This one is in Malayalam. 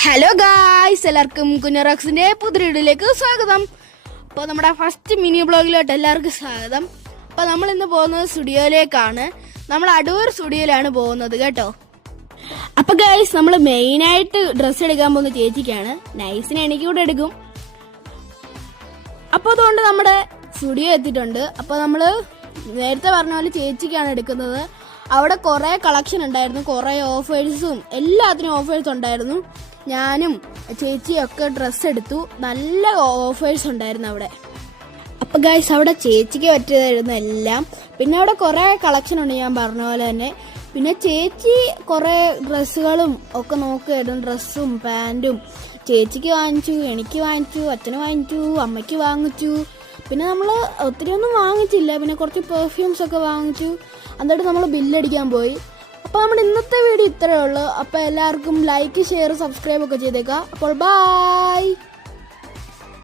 ഹലോ ഗായ്സ്, എല്ലാവർക്കും കുഞ്ഞറോക്സിന്റെ പുതിയ വീഡിയോയിലേക്ക് സ്വാഗതം. അപ്പോൾ നമ്മുടെ ഫസ്റ്റ് മിനി ബ്ലോഗിലോട്ട് എല്ലാവർക്കും സ്വാഗതം. അപ്പോൾ നമ്മൾ ഇന്ന് പോകുന്നത് സ്റ്റുഡിയോയിലേക്കാണ്. നമ്മൾ അടൂർ സ്റ്റുഡിയോയിലാണ് പോകുന്നത് കേട്ടോ. അപ്പോൾ ഗായ്സ്, നമ്മൾ മെയിനായിട്ട് ഡ്രസ്സ് എടുക്കാൻ പോകുന്ന ചേച്ചിക്കാണ്. നൈസിന് എനിക്ക് കൂടെ എടുക്കും. അപ്പോൾ അതുകൊണ്ട് നമ്മുടെ സ്റ്റുഡിയോ എത്തിയിട്ടുണ്ട്. അപ്പോൾ നമ്മൾ നേരത്തെ പറഞ്ഞ പോലെ ചേച്ചിക്കാണ് എടുക്കുന്നത്. അവിടെ കുറേ കളക്ഷൻ ഉണ്ടായിരുന്നു, കുറേ ഓഫേഴ്സും എല്ലാത്തിനും ഓഫേഴ്സ് ഉണ്ടായിരുന്നു. ഞാനും ചേച്ചിയൊക്കെ ഡ്രസ്സ് എടുത്തു. നല്ല ഓഫേഴ്സ് ഉണ്ടായിരുന്നു അവിടെ. അപ്പം ഗൈസ്, അവിടെ ചേച്ചിക്ക് പറ്റിയതായിരുന്നു എല്ലാം. പിന്നെ അവിടെ കുറേ കളക്ഷൻ ഉണ്ട്, ഞാൻ പറഞ്ഞ പോലെ തന്നെ. പിന്നെ ചേച്ചി കുറേ ഡ്രസ്സുകളും ഒക്കെ നോക്കുമായിരുന്നു, ഡ്രസ്സും പാൻറ്റും. ചേച്ചിക്ക് വാങ്ങിച്ചു, എനിക്ക് വാങ്ങിച്ചു, അച്ഛന് വാങ്ങിച്ചു, അമ്മയ്ക്ക് വാങ്ങിച്ചു. പിന്നെ നമ്മൾ ഒത്തിരി ഒന്നും വാങ്ങിച്ചില്ല, പിന്നെ കുറച്ച് പെർഫ്യൂംസ് ഒക്കെ വാങ്ങിച്ചു. എന്നിട്ട് നമ്മൾ ബില്ലടിക്കാൻ പോയി. അപ്പോൾ നമ്മുടെ ഇന്നത്തെ വീഡിയോ ഇത്രയേ ഉള്ളൂ. അപ്പോൾ എല്ലാവർക്കും ലൈക്ക്, ഷെയർ, സബ്സ്ക്രൈബ് ഒക്കെ ചെയ്തേക്കാം. അപ്പോൾ ബൈ.